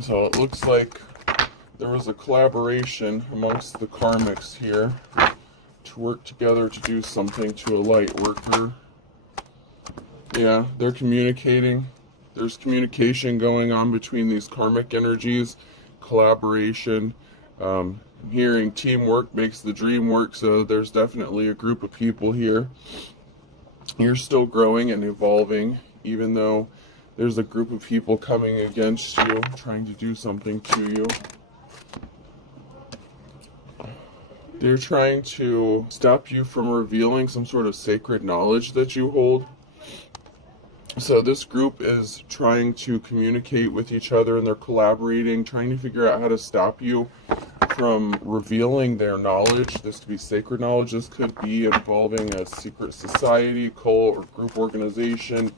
So it looks like there was a collaboration amongst the karmics here to work together to do something to a light worker. Yeah, they're communicating. There's communication going on between these karmic energies, collaboration. I'm hearing teamwork makes the dream work, so there's definitely a group of people here. You're still growing and evolving, even though there's a group of people coming against you, trying to do something to you. They're trying to stop you from revealing some sort of sacred knowledge that you hold. So this group is trying to communicate with each other, and they're collaborating, trying to figure out how to stop you from revealing their knowledge. This could be sacred knowledge. This could be involving a secret society, cult, or group organization.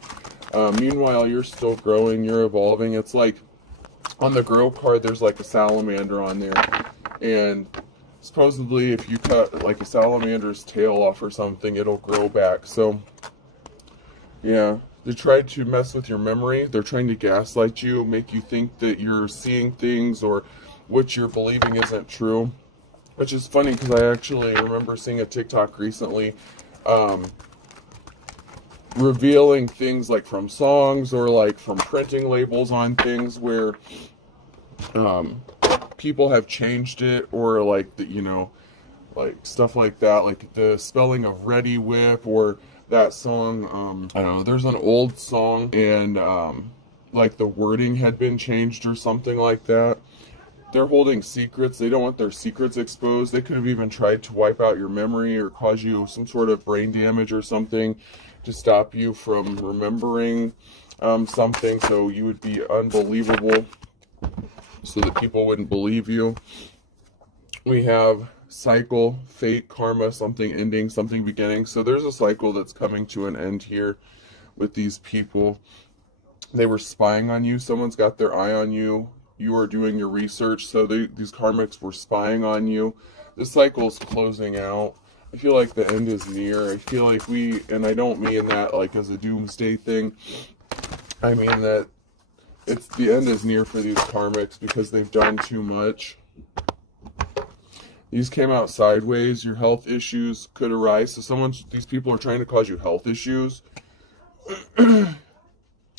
Meanwhile, you're still growing, you're evolving. It's like on the grow card, there's like a salamander on there. And supposedly, if you cut like a salamander's tail off or something, it'll grow back. So, yeah. They try to mess with your memory. They're trying to gaslight you, make you think that you're seeing things or what you're believing isn't true. Which is funny because I actually remember seeing a TikTok recently revealing things like from songs or like from printing labels on things where people have changed it, or like the, like stuff like that, like the spelling of Ready Whip, or that song, I don't know, there's an old song and like the wording had been changed or something like that. They're holding secrets. They don't want their secrets exposed. They could have even tried to wipe out your memory or cause you some sort of brain damage or something to stop you from remembering something, so you would be unbelievable, so that people wouldn't believe you. We have cycle, fate, karma, something ending, something beginning. So there's a cycle that's coming to an end here with these people. They were spying on you. Someone's got their eye on you. You are doing your research. So these karmics were spying on you. This cycle's closing out. I feel like the end is near. I feel like and I don't mean that like as a doomsday thing. I mean that the end is near for these karmics because they've done too much. These came out sideways. Your health issues could arise. So these people are trying to cause you health issues.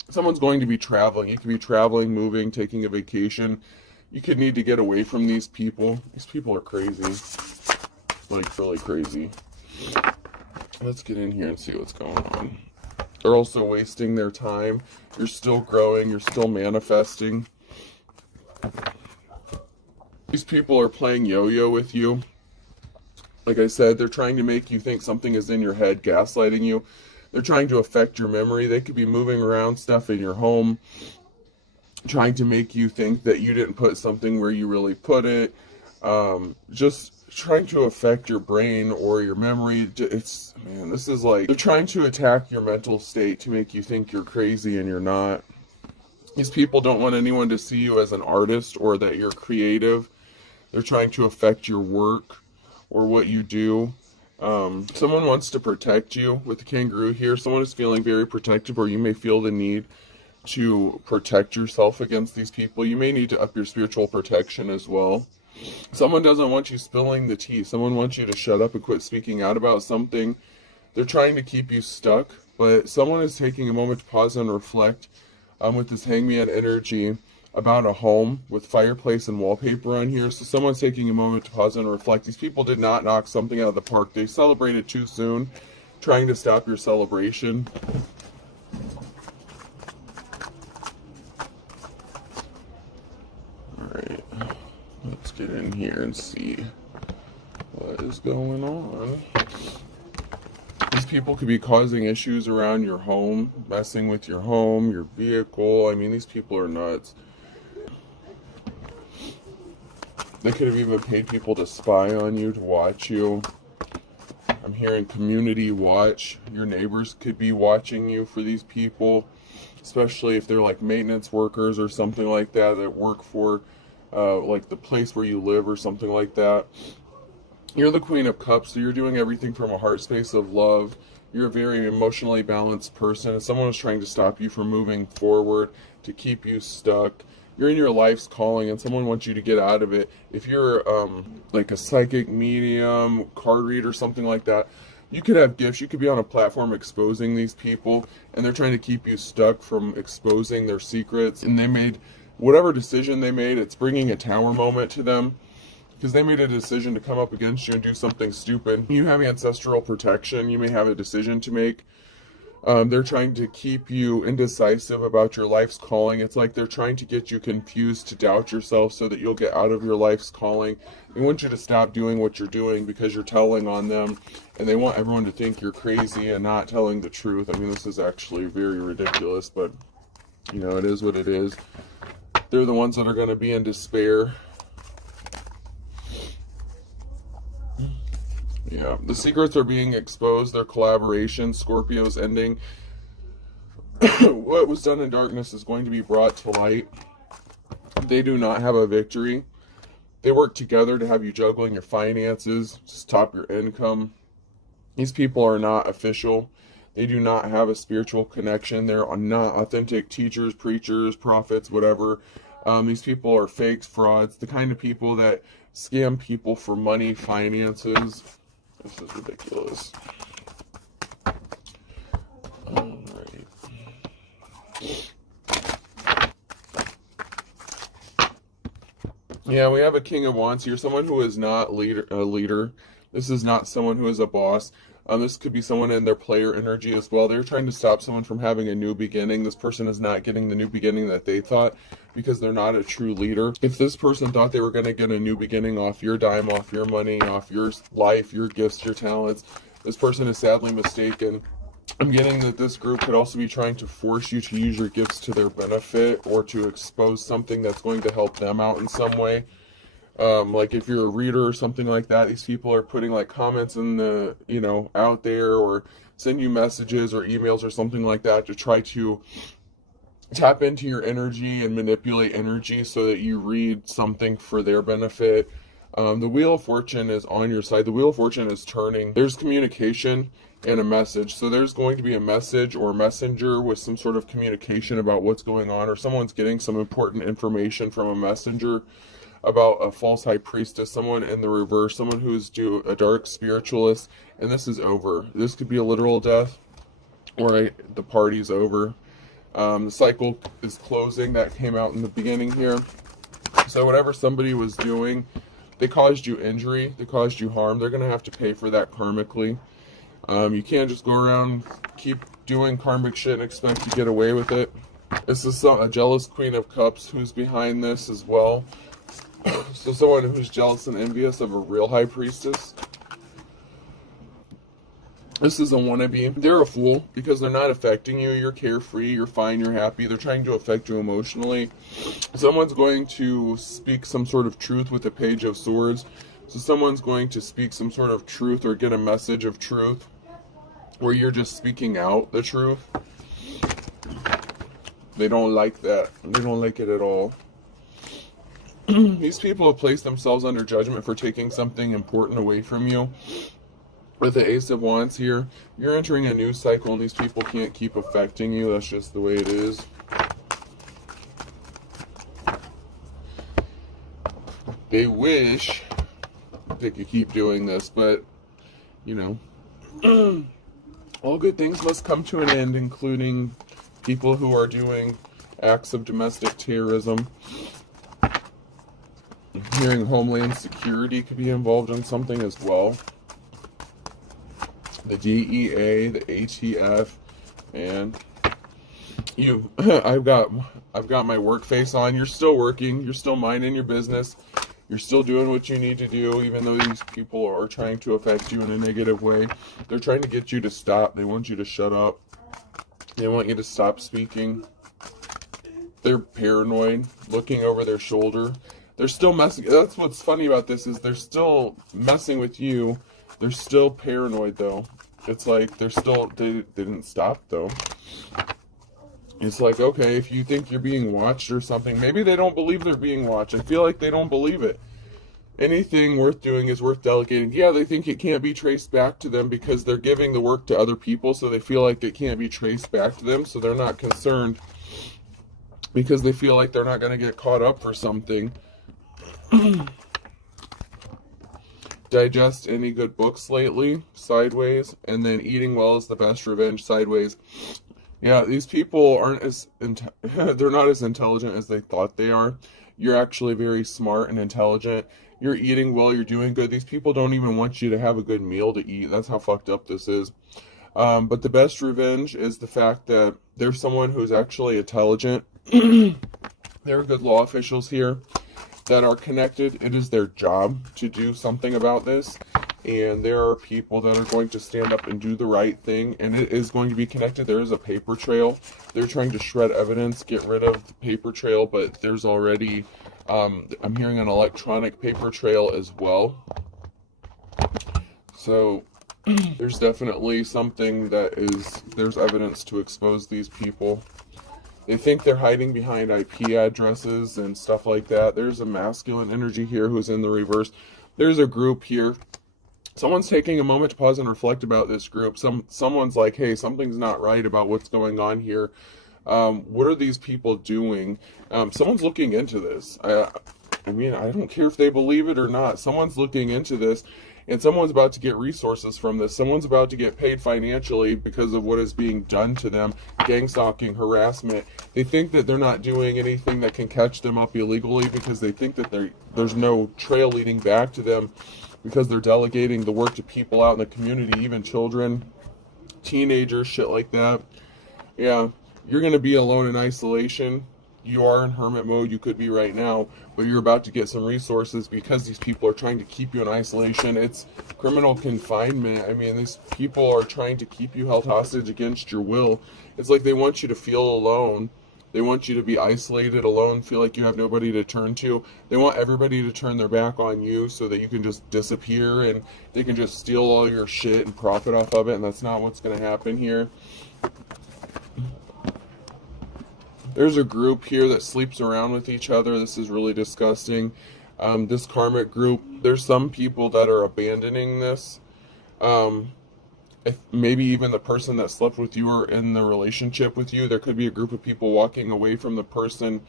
Someone's going to be traveling. You could be traveling, moving, taking a vacation. You could need to get away from these people. These people are crazy. Like, really crazy. Let's get in here and see what's going on. They're also wasting their time. You're still growing. You're still manifesting. These people are playing yo-yo with you. Like I said, they're trying to make you think something is in your head, gaslighting you. They're trying to affect your memory. They could be moving around stuff in your home, trying to make you think that you didn't put something where you really put it. Just trying to affect your brain or your memory. This is like, they're trying to attack your mental state to make you think you're crazy and you're not. These people don't want anyone to see you as an artist or that you're creative. They're trying to affect your work or what you do. Someone wants to protect you with the kangaroo here. Someone is feeling very protective, or you may feel the need to protect yourself against these people. You may need to up your spiritual protection as well. Someone doesn't want you spilling the tea. Someone wants you to shut up and quit speaking out about something. They're trying to keep you stuck, but someone is taking a moment to pause and reflect with this hangman energy about a home with fireplace and wallpaper on here. So someone's taking a moment to pause and reflect. These people did not knock something out of the park. They celebrated too soon, trying to stop your celebration. Alright, let's get in here and see what is going on. These people could be causing issues around your home, messing with your home, your vehicle. I mean, these people are nuts. They could have even paid people to spy on you, to watch you. I'm hearing community watch. Your neighbors could be watching you for these people, especially if they're like maintenance workers or something like that work for like the place where you live or something like that. You're the Queen of Cups, so you're doing everything from a heart space of love. You're a very emotionally balanced person, and someone is trying to stop you from moving forward, to keep you stuck. you're in your life's calling and someone wants you to get out of it. If you're like a psychic medium, card reader, something like that, you could have gifts. You could be on a platform exposing these people, and they're trying to keep you stuck from exposing their secrets. And they made whatever decision they made, it's bringing a tower moment to them, because they made a decision to come up against you and do something stupid. You have ancestral protection. You may have a decision to make. They're trying to keep you indecisive about your life's calling. It's like they're trying to get you confused to doubt yourself so that you'll get out of your life's calling. They want you to stop doing what you're doing because you're telling on them, and they want everyone to think you're crazy and not telling the truth. I mean, this is actually very ridiculous, but, you know, it is what it is. They're the ones that are going to be in despair. Yeah, the secrets are being exposed. Their collaboration, Scorpio's ending. What was done in darkness is going to be brought to light. They do not have a victory. They work together to have you juggling your finances, top your income. These people are not official. They do not have a spiritual connection. They're not authentic teachers, preachers, prophets, whatever. These people are fakes, frauds, the kind of people that scam people for money, finances. This is ridiculous. Alright. Yeah, we have a King of Wands here. Someone who is not a leader. This is not someone who is a boss. This could be someone in their player energy as well. They're trying to stop someone from having a new beginning. This person is not getting the new beginning that they thought because they're not a true leader. If this person thought they were going to get a new beginning off your dime, off your money, off your life, your gifts, your talents, this person is sadly mistaken. I'm getting that this group could also be trying to force you to use your gifts to their benefit or to expose something that's going to help them out in some way. Like if you're a reader or something like that, these people are putting like comments in the, you know, out there, or send you messages or emails or something like that to try to tap into your energy and manipulate energy so that you read something for their benefit. The Wheel of Fortune is on your side. The Wheel of Fortune is turning. There's communication and a message. So there's going to be a message or a messenger with some sort of communication about what's going on, or someone's getting some important information from a messenger about a false high priestess, someone in the reverse, someone who's a dark spiritualist, and this is over. This could be a literal death, or the party's over. The cycle is closing. That came out in the beginning here. So whatever somebody was doing, they caused you injury, they caused you harm, they're going to have to pay for that karmically. You can't just go around, keep doing karmic shit and expect to get away with it. This is a jealous Queen of Cups who's behind this as well. So someone who's jealous and envious of a real high priestess. This is a wannabe. They're a fool because they're not affecting you. You're carefree, you're fine, you're happy. They're trying to affect you emotionally. Someone's going to speak some sort of truth with the Page of Swords. So someone's going to speak some sort of truth or get a message of truth where you're just speaking out the truth. They don't like that. They don't like it at all. These people have placed themselves under judgment for taking something important away from you. With the Ace of Wands here, you're entering a new cycle and these people can't keep affecting you. That's just the way it is. They wish they could keep doing this, but, you know, all good things must come to an end, including people who are doing acts of domestic terrorism. Hearing Homeland Security could be involved in something as well. The DEA, the ATF, and you. I've got my work face on. You're still working. You're still minding your business. You're still doing what you need to do, even though these people are trying to affect you in a negative way. They're trying to get you to stop. They want you to shut up. They want you to stop speaking. They're paranoid, looking over their shoulder. They're still messing. That's what's funny about this, is they're still messing with you. They're still paranoid though. It's like they didn't stop though. It's like, okay, if you think you're being watched or something, maybe they don't believe they're being watched. I feel like they don't believe it. Anything worth doing is worth delegating. Yeah, they think it can't be traced back to them because they're giving the work to other people, so they feel like it can't be traced back to them, so they're not concerned because they feel like they're not going to get caught up for something. Digest any good books lately, sideways, and then eating well is the best revenge, sideways. Yeah, these people aren't as they're not as intelligent as they thought they are. You're actually very smart and intelligent. You're eating well, you're doing good. These people don't even want you to have a good meal to eat. That's how fucked up this is. But the best revenge is the fact that there's someone who's actually intelligent. There are good law officials here that are connected. It is their job to do something about this. And there are people that are going to stand up and do the right thing. And it is going to be connected. There is a paper trail. They're trying to shred evidence, get rid of the paper trail. But there's already, I'm hearing an electronic paper trail as well. So there's definitely something that there's evidence to expose these people. They think they're hiding behind IP addresses and stuff like that. There's a masculine energy here who's in the reverse. There's a group here. Someone's taking a moment to pause and reflect about this group. Someone's like, hey, something's not right about what's going on here. What are these people doing? Someone's looking into this. I mean, I don't care if they believe it or not. Someone's looking into this. And someone's about to get resources from this. Someone's about to get paid financially because of what is being done to them. Gang stalking, harassment. They think that they're not doing anything that can catch them up illegally because they think that there's no trail leading back to them because they're delegating the work to people out in the community, even children, teenagers, shit like that. Yeah, you're going to be alone in isolation. You are in hermit mode, you could be right now, but you're about to get some resources because these people are trying to keep you in isolation. It's criminal confinement. I mean, these people are trying to keep you held hostage against your will. It's like they want you to feel alone. They want you to be isolated, alone, feel like you have nobody to turn to. They want everybody to turn their back on you so that you can just disappear and they can just steal all your shit and profit off of it, and that's not what's going to happen here. There's a group here that sleeps around with each other. This is really disgusting. This karmic group, there's some people that are abandoning this. Maybe even the person that slept with you or in the relationship with you. There could be a group of people walking away from the person.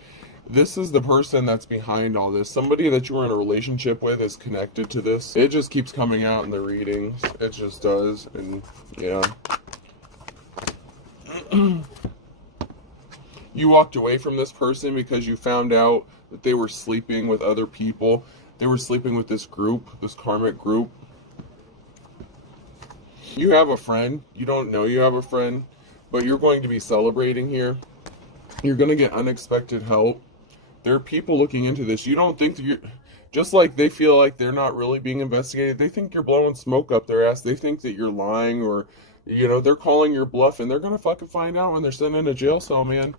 This is the person that's behind all this. Somebody that you were in a relationship with is connected to this. It just keeps coming out in the readings. It just does. And yeah. You walked away from this person because you found out that they were sleeping with other people. They were sleeping with this group, this karmic group. You have a friend. You don't know you have a friend, but you're going to be celebrating here. You're going to get unexpected help. There are people looking into this. You don't think that you're... Just like they feel like they're not really being investigated, they think you're blowing smoke up their ass. They think that you're lying or... You know, they're calling your bluff, and they're going to fucking find out when they're sitting in a jail cell, man.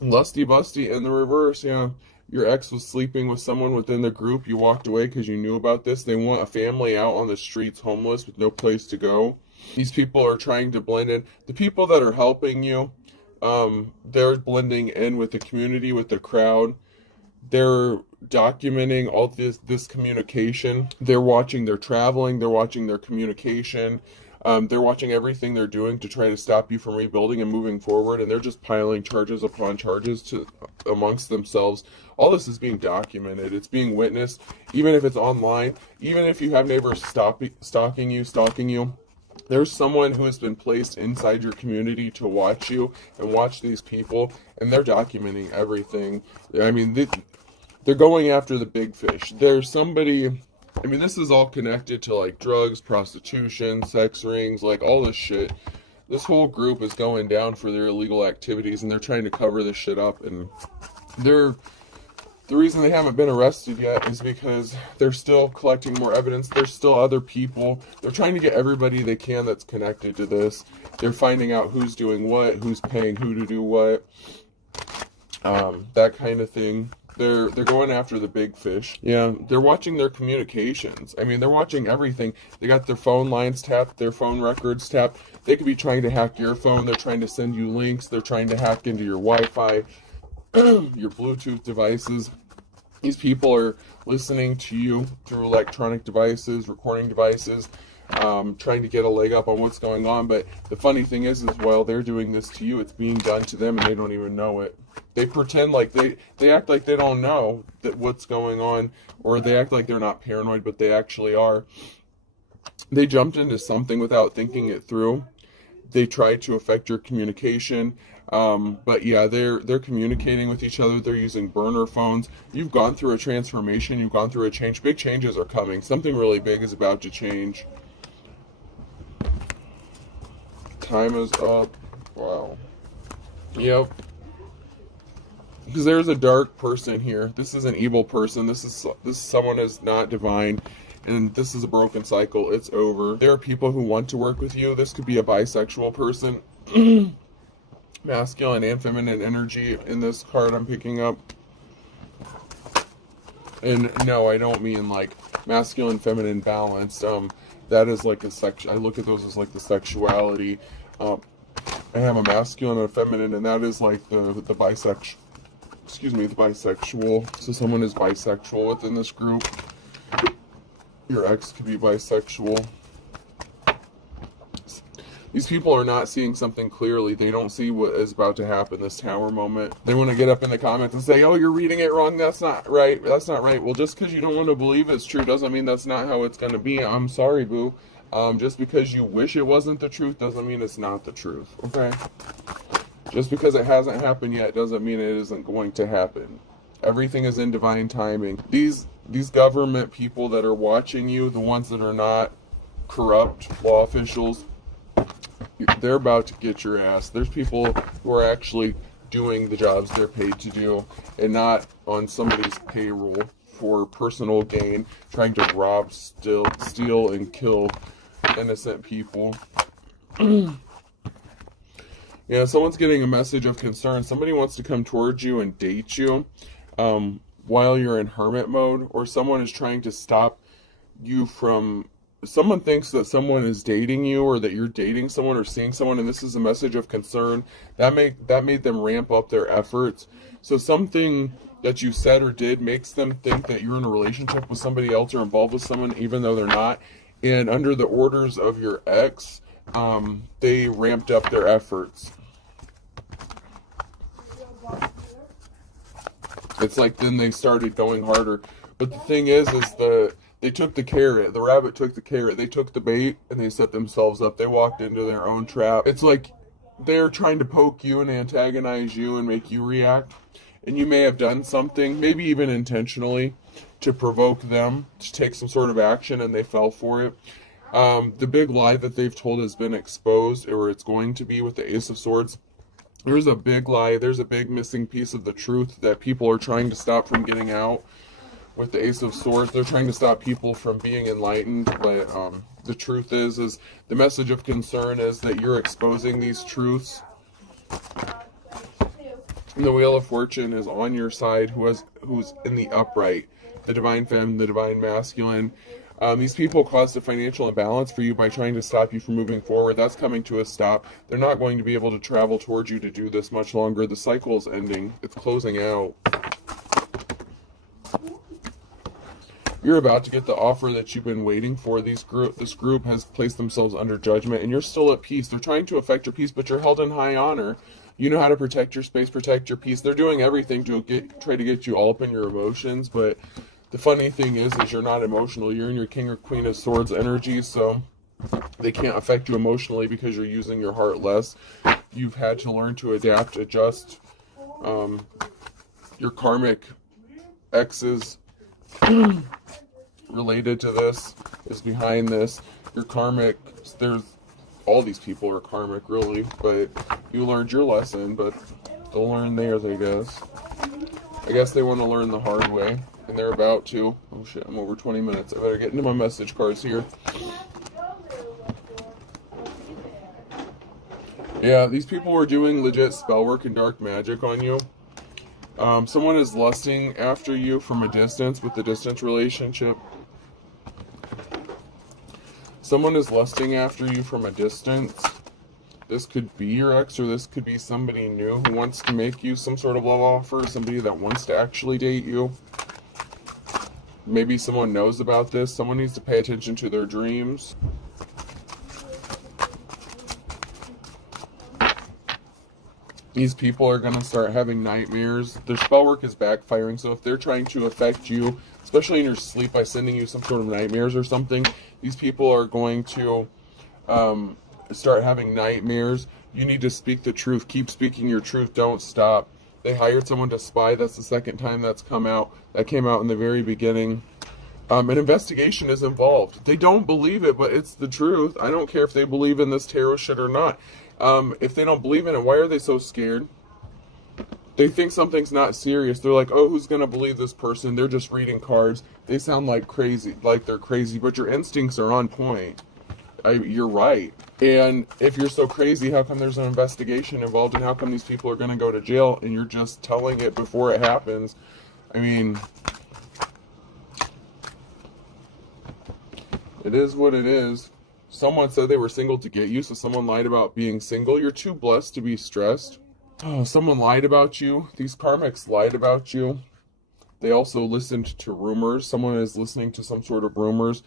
Lusty busty in the reverse, yeah. Your ex was sleeping with someone within the group. You walked away because you knew about this. They want a family out on the streets, homeless, with no place to go. These people are trying to blend in. The people that are helping you, they're blending in with the community, with the crowd. They're documenting all this communication. They're watching their traveling. They're watching their communication. They're watching everything they're doing to try to stop you from rebuilding and moving forward, and they're just piling charges upon charges amongst themselves. All this is being documented. It's being witnessed, even if it's online, even if you have neighbors stalking you. There's someone who has been placed inside your community to watch you and watch these people, and they're documenting everything. I mean, they're going after the big fish. There's somebody... I mean, this is all connected to, like, drugs, prostitution, sex rings, like, all this shit. This whole group is going down for their illegal activities, and they're trying to cover this shit up, and the reason they haven't been arrested yet is because they're still collecting more evidence. There's still other people. They're trying to get everybody they can that's connected to this. They're finding out who's doing what, who's paying who to do what, that kind of thing. They're going after the big fish. Yeah, they're watching their communications. I mean, they're watching everything. They got their phone lines tapped, their phone records tapped. They could be trying to hack your phone. They're trying to send you links. They're trying to hack into your Wi-Fi, your Bluetooth devices. These people are listening to you through electronic devices, recording devices, trying to get a leg up on what's going on. But the funny thing is while they're doing this to you, it's being done to them and they don't even know it. They pretend like they act like they don't know that what's going on, or they act like they're not paranoid, but they actually are. They jumped into something without thinking it through. They try to affect your communication. But yeah, they're communicating with each other. They're using burner phones. You've gone through a transformation. You've gone through a change. Big changes are coming. Something really big is about to change. Time is up. Wow. Yep. Because there's a dark person here. This is an evil person. This is someone who's not divine. And this is a broken cycle. It's over. There are people who want to work with you. This could be a bisexual person. Masculine and feminine energy in this card I'm picking up. And no, I don't mean like masculine, feminine balanced. That is like I look at those as like the sexuality. I have a masculine and a feminine, and that is like the bisexual. Excuse me, the bisexual. So someone is bisexual within this group. Your ex could be bisexual. These people are not seeing something clearly. They don't see what is about to happen, this tower moment. They want to get up in the comments and say, oh, you're reading it wrong. That's not right. That's not right. Well, just because you don't want to believe it's true doesn't mean that's not how it's going to be. I'm sorry, boo. Just because you wish it wasn't the truth doesn't mean it's not the truth, okay? Just because it hasn't happened yet doesn't mean it isn't going to happen. Everything is in divine timing. These government people that are watching you, the ones that are not corrupt law officials, they're about to get your ass. There's people who are actually doing the jobs they're paid to do and not on somebody's payroll for personal gain, trying to rob, steal, and kill innocent people. Yeah, someone's getting a message of concern. Somebody wants to come towards you and date you while you're in hermit mode, or someone is trying to stop you from... Someone thinks that someone is dating you, or that you're dating someone or seeing someone, and this is a message of concern. That made them ramp up their efforts. So something that you said or did makes them think that you're in a relationship with somebody else or involved with someone, even though they're not. And under the orders of your ex, they ramped up their efforts. It's like then they started going harder. But the thing is they took the carrot. The rabbit took the carrot. They took the bait and they set themselves up. They walked into their own trap. It's like they're trying to poke you and antagonize you and make you react. And you may have done something, maybe even intentionally, to provoke them to take some sort of action, and they fell for it. The big lie that they've told has been exposed, or it's going to be, with the Ace of Swords. There's a big lie. There's a big missing piece of the truth that people are trying to stop from getting out. With the Ace of Swords, they're trying to stop people from being enlightened, but the truth is the message of concern is that you're exposing these truths. And the Wheel of Fortune is on your side, who's in the upright, the divine feminine, the divine masculine. These people caused a financial imbalance for you by trying to stop you from moving forward. That's coming to a stop. They're not going to be able to travel towards you to do this much longer. The cycle is ending. It's closing out. You're about to get the offer that you've been waiting for. This group has placed themselves under judgment, and you're still at peace. They're trying to affect your peace, but you're held in high honor. You know how to protect your space, protect your peace. They're doing everything to try to get you all up in your emotions, but the funny thing is you're not emotional. You're in your King or Queen of Swords energy, so they can't affect you emotionally because you're using your heart less. You've had to learn to adapt, adjust. Your karmic exes related to this is behind this. Your karmic, all these people are karmic, really, but you learned your lesson, but they'll learn theirs, I guess. I guess they want to learn the hard way, and they're about to. Oh shit, I'm over 20 minutes. I better get into my message cards here. Yeah, these people were doing legit spell work and dark magic on you. Someone is lusting after you from a distance with the distance relationship. Someone is lusting after you from a distance. This could be your ex, or this could be somebody new who wants to make you some sort of love offer, somebody that wants to actually date you. Maybe someone knows about this. Someone needs to pay attention to their dreams. These people are going to start having nightmares. Their spell work is backfiring, so if they're trying to affect you, especially in your sleep by sending you some sort of nightmares or something, these people are going to start having nightmares. You need to speak the truth. Keep speaking your truth. Don't stop. They hired someone to spy. That's the second time that's come out. That came out in the very beginning. An investigation is involved. They don't believe it, but it's the truth. I don't care if they believe in this tarot shit or not. If they don't believe in it, why are they so scared? They think something's not serious. They're like, oh, who's going to believe this person? They're just reading cards. They sound like crazy, like they're crazy, but your instincts are on point. You're right. And if you're so crazy, how come there's an investigation involved, and how come these people are going to go to jail and you're just telling it before it happens? I mean, it is what it is. Someone said they were single to get you, so someone lied about being single. You're too blessed to be stressed. Oh, someone lied about you. These karmics lied about you. They also listened to rumors. Someone is listening to some sort of rumors.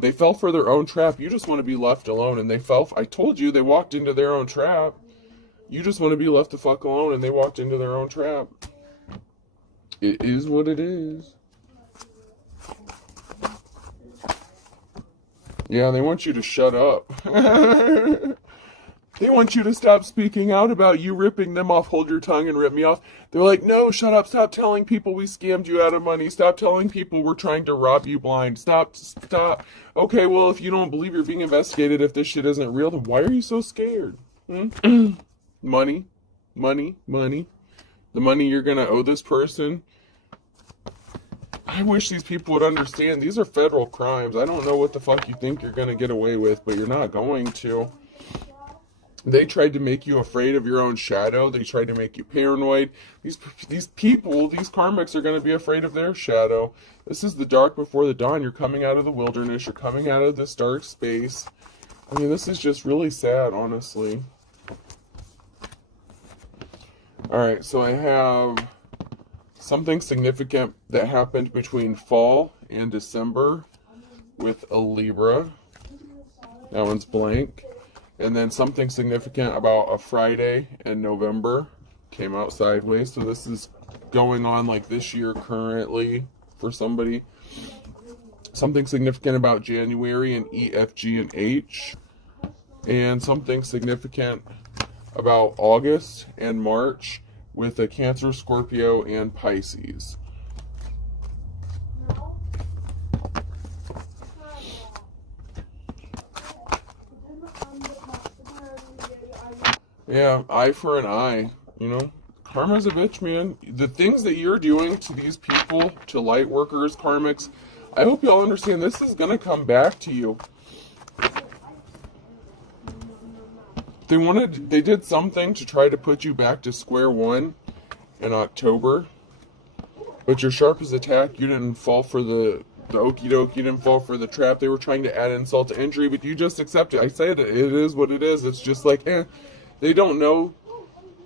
They fell for their own trap. You just want to be left alone, and they fell. I told you, they walked into their own trap. You just want to be left the fuck alone, and they walked into their own trap. It is what it is. Yeah, they want you to shut up. They want you to stop speaking out about you ripping them off. Hold your tongue and rip me off. They're like, no, shut up. Stop telling people we scammed you out of money. Stop telling people we're trying to rob you blind. Stop. Okay, well, if you don't believe you're being investigated, if this shit isn't real, then why are you so scared? Money. The money you're going to owe this person. I wish these people would understand. These are federal crimes. I don't know what the fuck you think you're going to get away with, but you're not going to. They tried to make you afraid of your own shadow. They tried to make you paranoid. These people, these karmics are going to be afraid of their shadow. This is the dark before the dawn. You're coming out of the wilderness. You're coming out of this dark space. I mean, this is just really sad, honestly. Alright, so I have something significant that happened between fall and December with a Libra. That one's blank. And then something significant about a Friday in November came out sideways. So this is going on like this year currently for somebody. Something significant about January and E, F, G, and H. And something significant about August and March with a Cancer, Scorpio, and Pisces. Yeah, eye for an eye, you know? Karma's a bitch, man. The things that you're doing to these people, to light workers, karmics, I hope y'all understand this is gonna come back to you. They did something to try to put you back to square one in October. But you're sharp as a tack. You didn't fall for the okie doke. You didn't fall for the trap. They were trying to add insult to injury, but you just accept it. I said it is what it is. It's just like, They don't know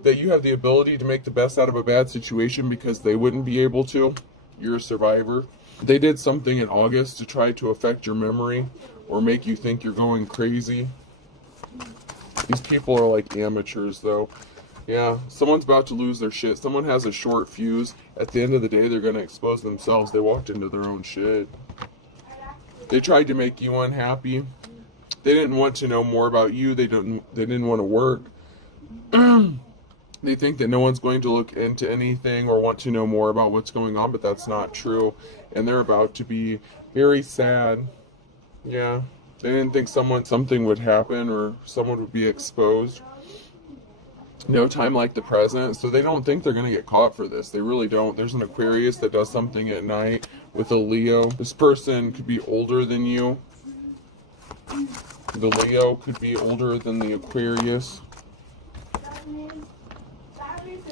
that you have the ability to make the best out of a bad situation because they wouldn't be able to. You're a survivor. They did something in August to try to affect your memory or make you think you're going crazy. These people are like amateurs, though. Yeah, someone's about to lose their shit. Someone has a short fuse. At the end of the day, they're going to expose themselves. They walked into their own shit. They tried to make you unhappy. They didn't want to know more about you. They didn't want to work. They think that no one's going to look into anything or want to know more about what's going on, but that's not true. And they're about to be very sad. Yeah. They didn't think something would happen or someone would be exposed. No time like the present. So they don't think they're going to get caught for this. They really don't. There's an Aquarius that does something at night with a Leo. This person could be older than you. The Leo could be older than the Aquarius.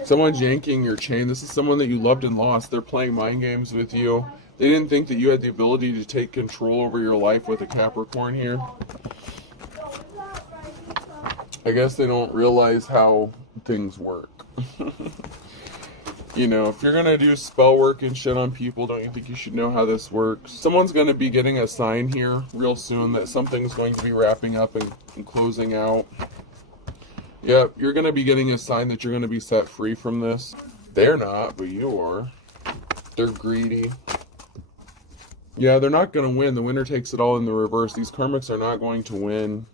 Someone's yanking your chain. This is someone that you loved and lost. They're playing mind games with you. They didn't think that you had the ability to take control over your life with a Capricorn here. I guess they don't realize how things work. You know, if you're going to do spell work and shit on people, don't you think you should know how this works? Someone's going to be getting a sign here real soon that something's going to be wrapping up and closing out. Yep, you're going to be getting a sign that you're going to be set free from this. They're not, but you are. They're greedy. Yeah, they're not going to win. The winner takes it all in the reverse. These karmics are not going to win.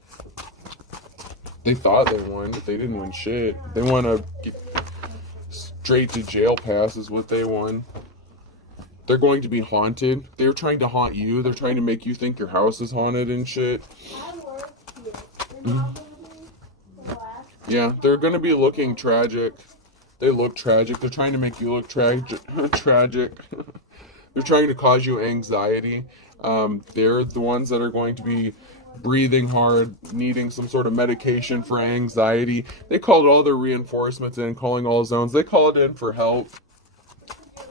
They thought they won, but they didn't win shit. They want to get straight to jail pass is what they won. They're going to be haunted. They're trying to haunt you. They're trying to make you think your house is haunted and shit. Yeah, they're going to be looking tragic. They look tragic. They're trying to make you look tragic. They're trying to cause you anxiety. They're the ones that are going to be breathing hard, needing some sort of medication for anxiety. They called all their reinforcements in, calling all zones. They called in for help,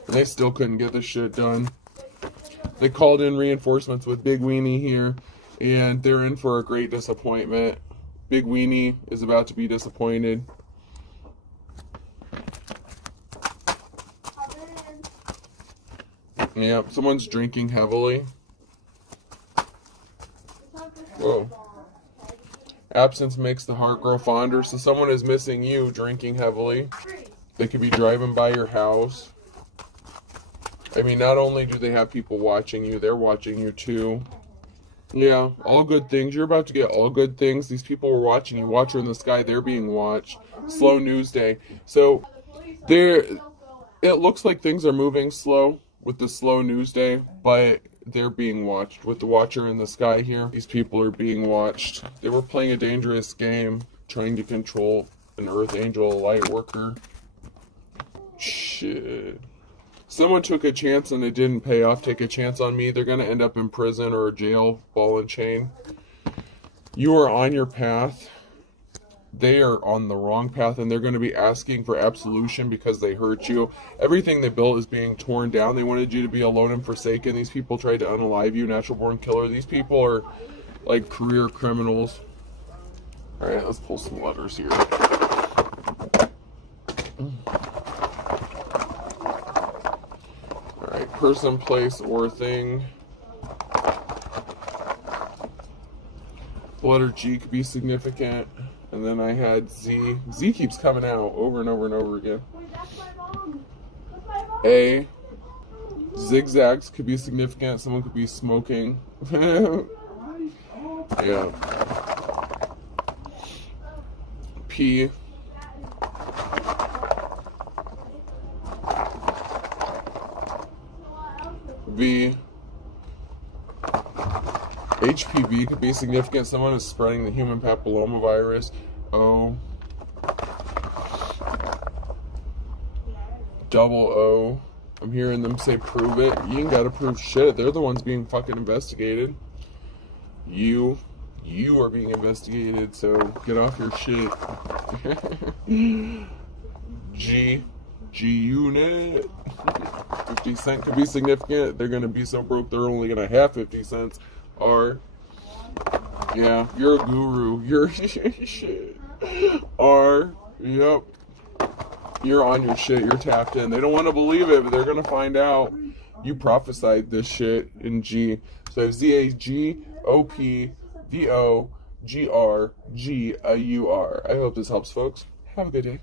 and they still couldn't get this shit done. They called in reinforcements with Big Weenie here, and they're in for a great disappointment. Big Weenie is about to be disappointed. Yeah, someone's drinking heavily. Whoa. Absence makes the heart grow fonder, so someone is missing you drinking heavily. They could be driving by your house. I mean, not only do they have people watching you, they're watching you too. Yeah, all good things. You're about to get all good things. These people were watching you. Watcher in the sky, they're being watched. Slow news day. So, it looks like things are moving slow with the slow news day, but they're being watched. With the watcher in the sky here, these people are being watched. They were playing a dangerous game, trying to control an earth angel, a light worker. Shit. Someone took a chance and it didn't pay off. Take a chance on me. They're going to end up in prison or jail, ball and chain. You are on your path. They are on the wrong path, and they're going to be asking for absolution because they hurt you. Everything they built is being torn down. They wanted you to be alone and forsaken. These people tried to unalive you, natural born killer. These people are like career criminals. All right, let's pull some letters here. Alright, person, place, or thing. The letter G could be significant. And then I had Z. Z keeps coming out over and over and over again. A. Zigzags could be significant. Someone could be smoking. Yeah. P. V. HPV could be significant. Someone is spreading the human papilloma virus. O. Double O. I'm hearing them say prove it. You ain't gotta prove shit. They're the ones being fucking investigated. You are being investigated, so get off your shit. G unit. 50 cent could be significant. They're gonna be so broke they're only gonna have 50 cents. R. Yeah, you're a guru. You're shit. R. Yep. You're on your shit. You're tapped in. They don't want to believe it, but they're gonna find out. You prophesied this shit in G. So ZAGOPVOGRGUR. I hope this helps, folks. Have a good day.